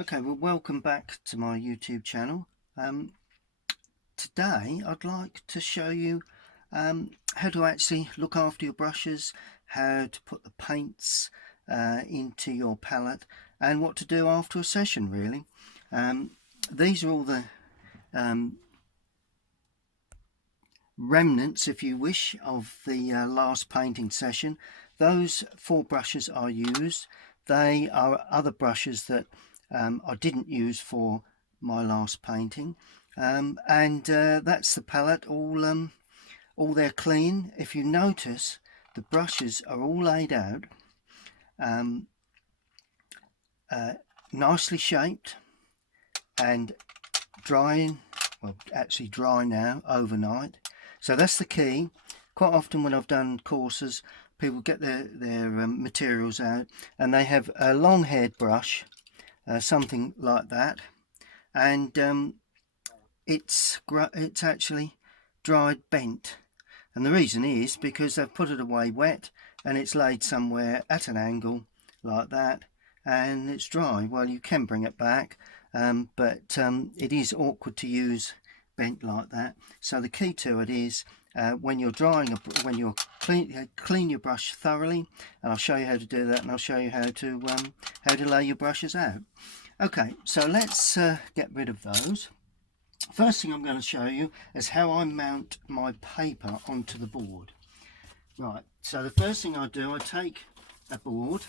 Okay, well, welcome back to my YouTube channel. Today I'd like to show you how to actually look after your brushes, how to put the paints into your palette, and what to do after a session, really. These are all the remnants, if you wish, of the last painting session. Those 4 brushes are used. They are other brushes that I didn't use for my last painting, and that's the palette. All they're clean. If you notice, the brushes are all laid out, um, nicely shaped and drying. Well, actually dry now overnight. So that's the key. Quite often when I've done courses, people get their materials out and they have a long haired brush, something like that, and it's actually dried bent, and the reason is because they've put it away wet and it's laid somewhere at an angle like that and it's dry. Well, you can bring it back, but it is awkward to use bent like that. So the key to it is when you're drying, when you're clean your brush thoroughly, and I'll show you how to do that, and I'll show you how to lay your brushes out. Okay, so let's get rid of those. First thing I'm going to show you is how I mount my paper onto the board. Right, so the first thing I do, I take a board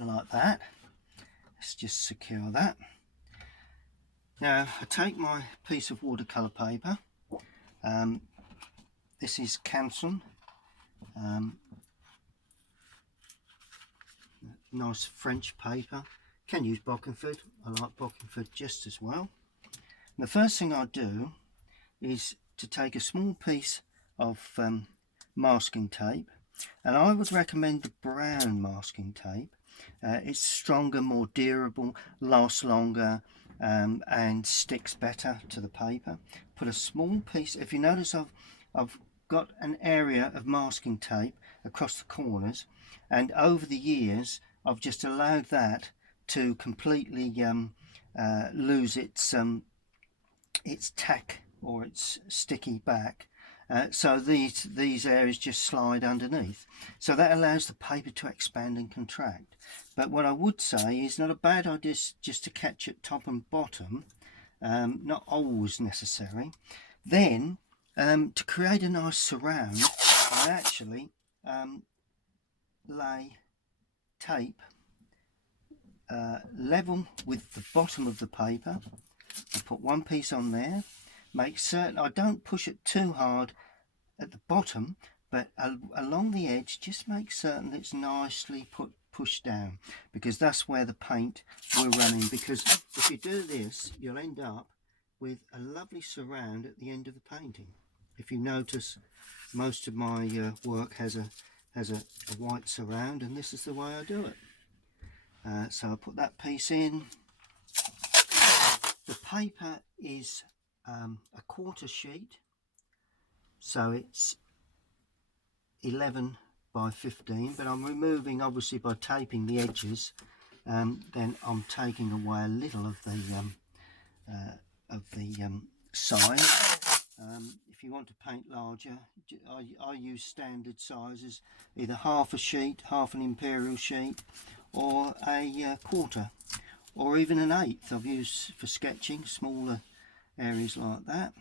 like that. Let's just secure that. Now I take my piece of watercolour paper. This is Canson. Nice French paper. Can use Bokenford. I like Bokenford just as well. And the first thing I do is to take a small piece of masking tape, and I would recommend the brown masking tape. It's stronger, more durable, lasts longer, and sticks better to the paper. Put a small piece. If you notice, I've got an area of masking tape across the corners, and over the years I've just allowed that to completely lose its tack or its sticky back. So these areas just slide underneath. So that allows the paper to expand and contract. But what I would say is not a bad idea just to catch it top and bottom, not always necessary. Then to create a nice surround, I actually lay tape level with the bottom of the paper. I put one piece on there, make certain I don't push it too hard at the bottom, but along the edge just make certain it's nicely pushed down, because that's where the paint will run in. Because if you do this, you'll end up with a lovely surround at the end of the painting. If you notice, most of my work has a white surround, and this is the way I do it. So I put that piece in. The paper is a quarter sheet, so it's 11 by 15, but I'm removing, obviously by taping the edges, then I'm taking away a little of the size. If you want to paint larger, I use standard sizes, either half a sheet, half an imperial sheet, or a quarter, or even an eighth. I've used for sketching smaller areas like that.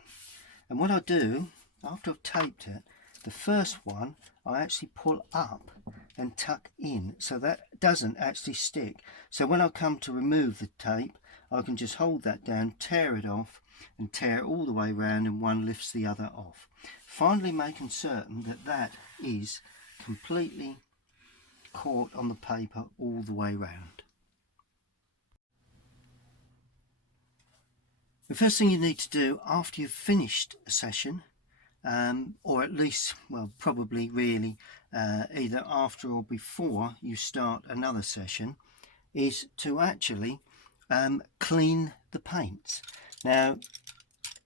And what I do after I've taped it, the first one I actually pull up and tuck in, so that doesn't actually stick. So when I come to remove the tape, I can just hold that down, tear it off, and tear it all the way around, and one lifts the other off. Finally making certain that that is completely caught on the paper all the way round. The first thing you need to do after you've finished a session, or at least, well, probably really either after or before you start another session, is to actually clean the paints. Now,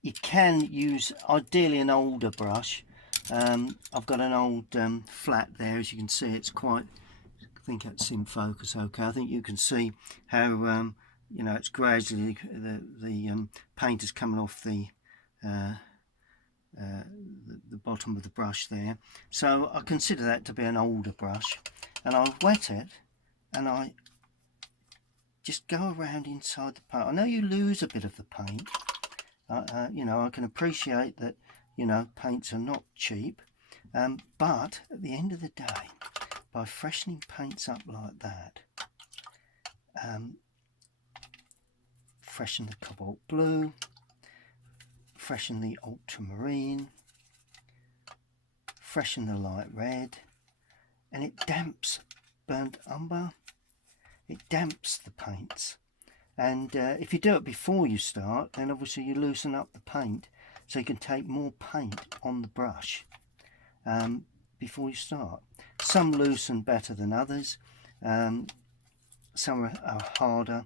you can use ideally an older brush. I've got an old flat there, as you can see. It's quite, I think it's in focus okay. I think you can see how you know, it's gradually the paint is coming off the bottom of the brush there. So I consider that to be an older brush, and I wet it and I just go around inside the paint. I know you lose a bit of the paint. You know, I can appreciate that, you know, paints are not cheap, but at the end of the day, by freshening paints up like that, freshen the cobalt blue, freshen the ultramarine, freshen the light red, and it damps burnt umber, it damps the paints. And if you do it before you start, then obviously you loosen up the paint, so you can take more paint on the brush before you start. Some loosen better than others, some are harder.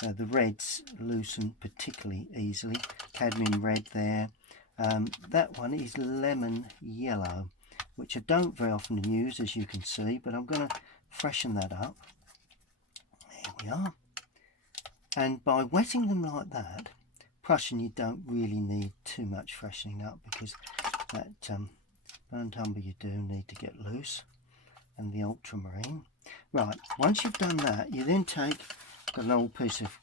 The reds loosen particularly easily. Cadmium red there. That one is lemon yellow, which I don't very often use, as you can see, but I'm going to freshen that up. There we are. And by wetting them like that, Prussian, you don't really need too much freshening up, because that burnt umber you do need to get loose, and the ultramarine. Right, once you've done that, you then take, got an old piece of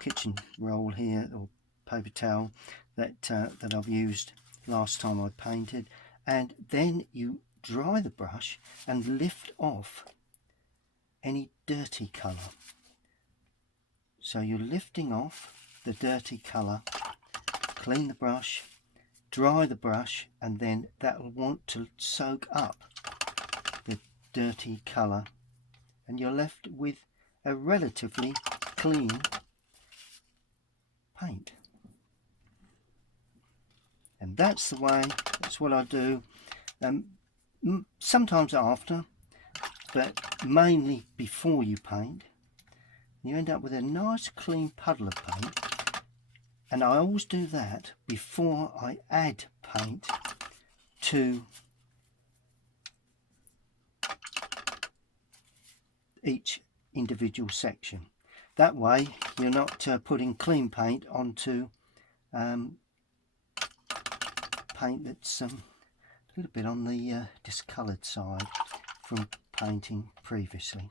kitchen roll here, or paper towel, that I've used last time I painted, and then you dry the brush and lift off any dirty colour. So you're lifting off the dirty colour, clean the brush, dry the brush, and then that will want to soak up the dirty colour, and you're left with a relatively clean paint. And that's the way, that's what I do, sometimes after, but mainly before you paint. You end up with a nice clean puddle of paint, and I always do that before I add paint to each individual section. That way you're not putting clean paint onto paint that's a little bit on the discoloured side from painting previously.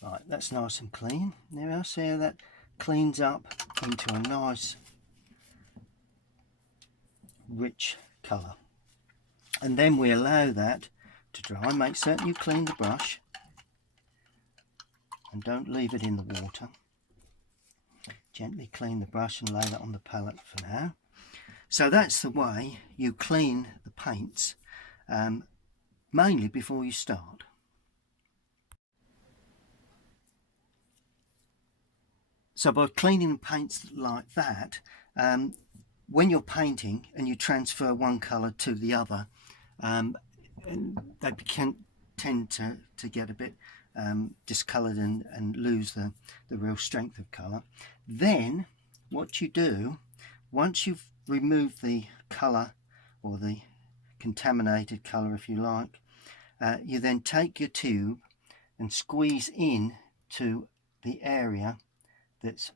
Right, that's nice and clean. There we are. See how that cleans up into a nice rich colour. And then we allow that to dry. Make certain you clean the brush and don't leave it in the water. Gently clean the brush and lay that on the palette for now. So that's the way you clean the paints, mainly before you start. So by cleaning the paints like that, when you're painting and you transfer one colour to the other, they can tend to get a bit discoloured and lose the real strength of colour. Then what you do, once you've removed the colour, or the contaminated colour if you like, you then take your tube and squeeze in to the area that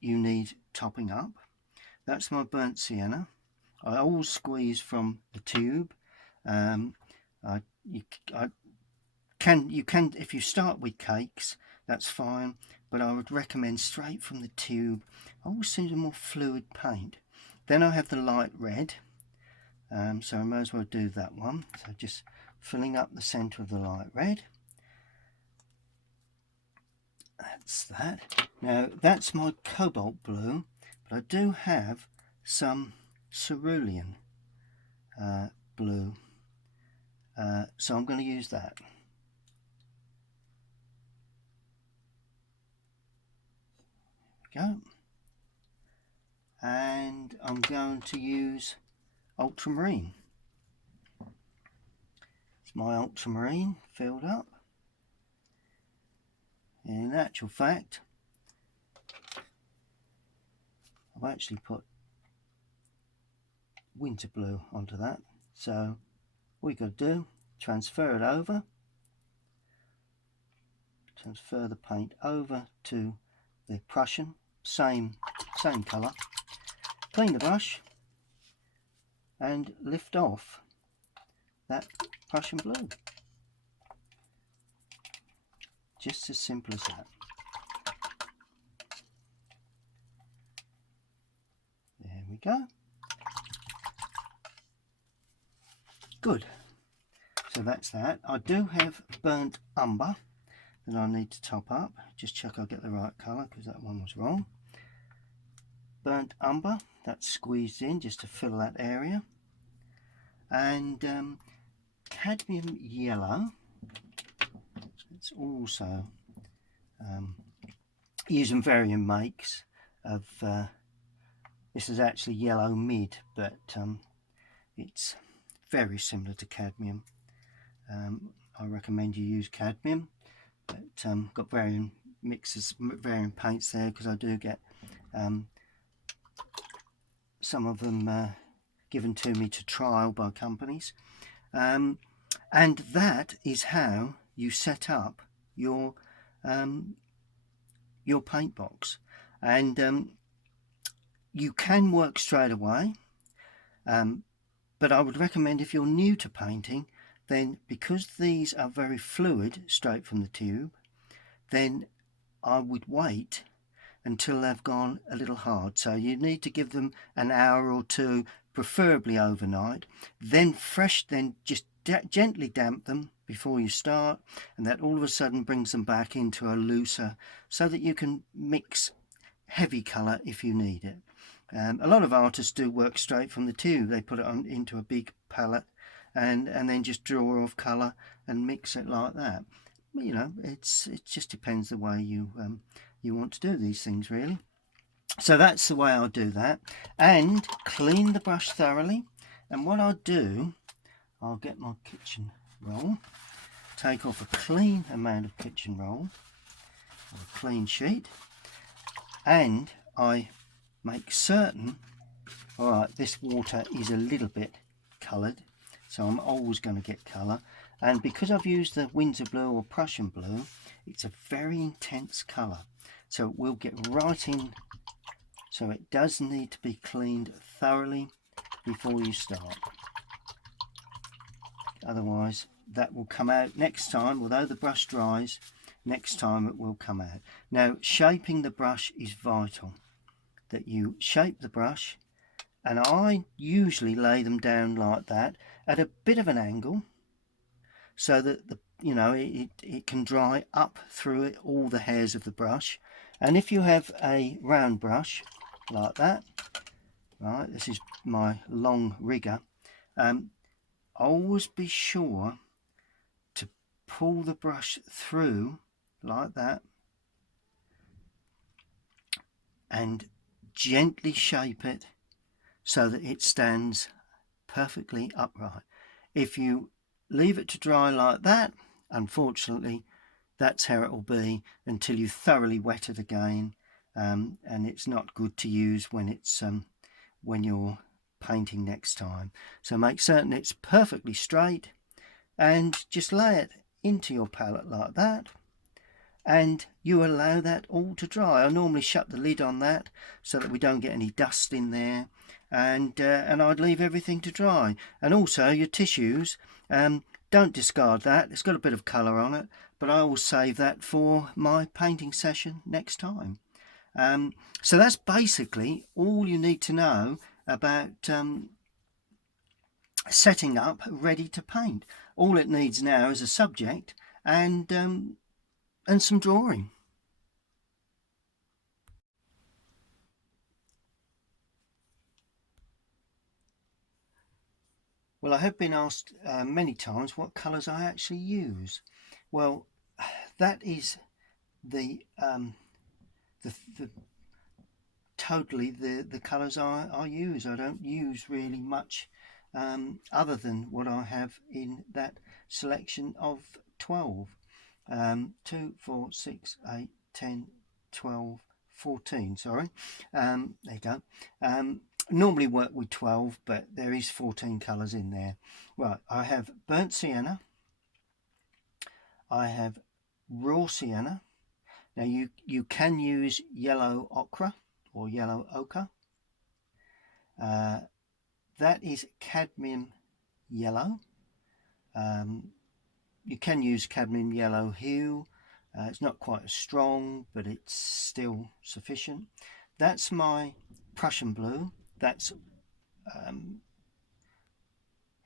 you need topping up. That's my burnt sienna. I always squeeze from the tube. You can, if you start with cakes, that's fine, but I would recommend straight from the tube. I always use a more fluid paint. Then I have the light red, so I may as well do that one. So just filling up the centre of the light red. That's that. Now that's my cobalt blue, but I do have some cerulean blue, so I'm going to use that. There we go. And I'm going to use ultramarine. It's my ultramarine filled up. In actual fact, I've actually put winter blue onto that. So all you've got to do, transfer it over transfer the paint over to the Prussian, same colour, clean the brush and lift off that Prussian blue. Just as simple as that. There we go. Good. So that's that. I do have burnt umber that I need to top up. Just check I get the right colour because that one was wrong. Burnt umber, that's squeezed in just to fill that area. And cadmium yellow. It's also using varying makes of this is actually yellow mid, but it's very similar to cadmium. I recommend you use cadmium, but got varying mixes, varying paints there, because I do get some of them given to me to trial by companies, and that is how you set up your paint box. And you can work straight away, but I would recommend, if you're new to painting, then because these are very fluid straight from the tube, then I would wait until they've gone a little hard. So you need to give them an hour or two, preferably overnight, then just gently damp them before you start, and that all of a sudden brings them back into a looser, so that you can mix heavy colour if you need it. A lot of artists do work straight from the tube. They put it on into a big palette and then just draw off colour and mix it like that. You know, it just depends the way you want to do these things, really. So that's the way I'll do that. And clean the brush thoroughly. And what I'll do, I'll get my kitchen roll, take off a clean amount of kitchen roll, or a clean sheet, and I make certain, alright, this water is a little bit coloured, so I'm always going to get colour. And because I've used the Windsor blue or Prussian blue, it's a very intense colour, so it will get right in. So it does need to be cleaned thoroughly before you start, otherwise that will come out next time. Although the brush dries, next time it will come out. Now, shaping the brush is vital, that you shape the brush, and I usually lay them down like that at a bit of an angle, so that it can dry up through it, all the hairs of the brush. And if you have a round brush like that, right, this is my long rigger, always be sure to pull the brush through like that and gently shape it so that it stands perfectly upright. If you leave it to dry like that, unfortunately, that's how it will be until you thoroughly wet it again, and it's not good to use when it's when you're painting next time. So make certain it's perfectly straight, and just lay it into your palette like that, and you allow that all to dry. I normally shut the lid on that so that we don't get any dust in there, and I'd leave everything to dry. And also your tissues, don't discard that. It's got a bit of colour on it, but I will save that for my painting session next time. So that's basically all you need to know about setting up ready to paint. All it needs now is a subject and some drawing. Well, I have been asked many times what colours I actually use. Well, that is totally the colours I use. I don't use really much other than what I have in that selection of 12. 2, 4, 6, 8, 10, 12, 14, sorry. There you go. Normally work with 12, but there is 14 colours in there. Right, I have burnt sienna, I have raw sienna. Now you can use yellow ochre or yellow ochre. That is cadmium yellow. You can use cadmium yellow hue. It's not quite as strong, but it's still sufficient. That's my Prussian blue. That's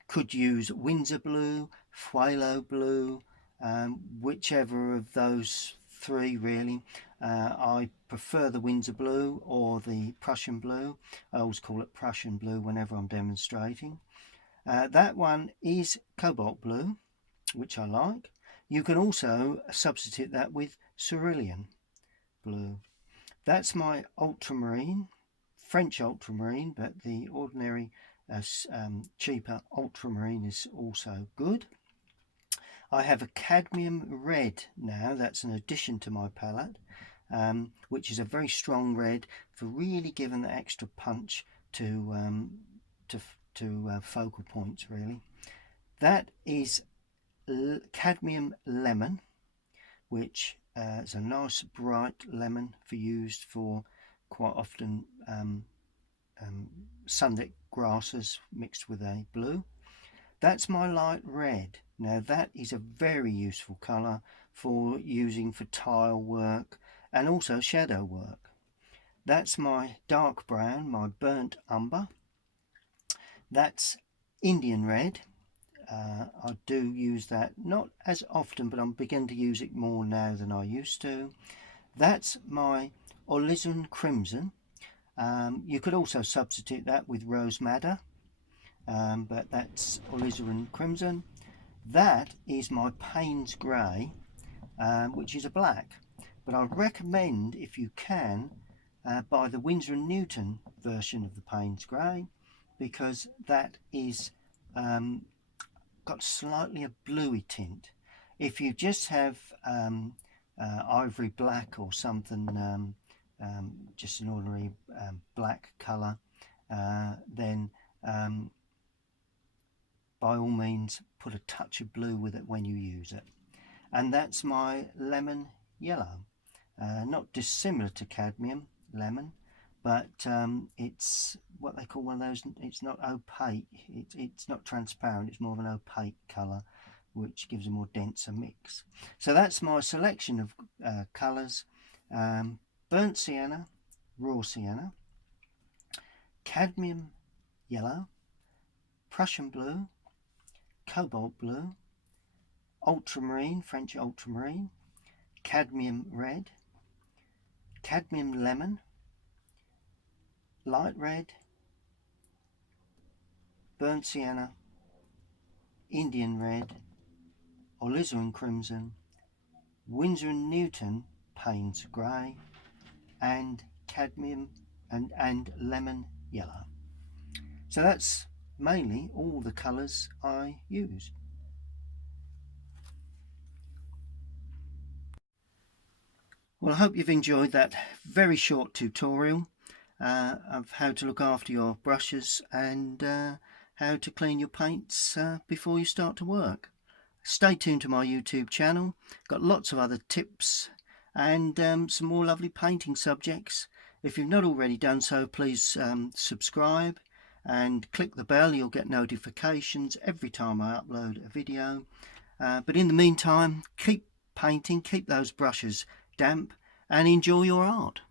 could use Windsor blue, phthalo blue, whichever of those three really. I prefer the Windsor blue or the Prussian blue. I always call it Prussian blue whenever I'm demonstrating. That one is cobalt blue, which I like. You can also substitute that with cerulean blue. That's my ultramarine, French ultramarine, but the ordinary cheaper ultramarine is also good. I have a cadmium red now. That's an addition to my palette, which is a very strong red for really giving the extra punch to focal points really. That is cadmium lemon, which is a nice bright lemon for used for quite often sunlit grasses mixed with a blue. That's my light red. Now that is a very useful colour for using for tile work and also shadow work. That's my dark brown, my burnt umber. That's Indian red. I do use that not as often, but I'm beginning to use it more now than I used to. That's my alizarin crimson. You could also substitute that with rose madder, but that's alizarin crimson. That is my Payne's grey, which is a black, but I recommend, if you can, buy the Winsor & Newton version of the Payne's grey, because that is got slightly a bluey tint. If you just have ivory black or something, just an ordinary black colour, then by all means put a touch of blue with it when you use it. And that's my lemon yellow, not dissimilar to cadmium lemon, but it's what they call one of those, it's not opaque, it's not transparent, it's more of an opaque colour, which gives a more denser mix. So that's my selection of colours: burnt sienna, raw sienna, cadmium yellow, Prussian blue, cobalt blue, ultramarine, French ultramarine, cadmium red, cadmium lemon, light red, burnt sienna, Indian red, alizarin crimson, Winsor & Newton Payne's grey, and cadmium and lemon yellow. So that's mainly all the colours I use. Well, I hope you've enjoyed that very short tutorial of how to look after your brushes and how to clean your paints before you start to work. Stay tuned to my YouTube channel. Got lots of other tips and some more lovely painting subjects. If you've not already done so, please subscribe and click the bell. You'll get notifications every time I upload a video. But in the meantime, keep painting, keep those brushes damp, and enjoy your art.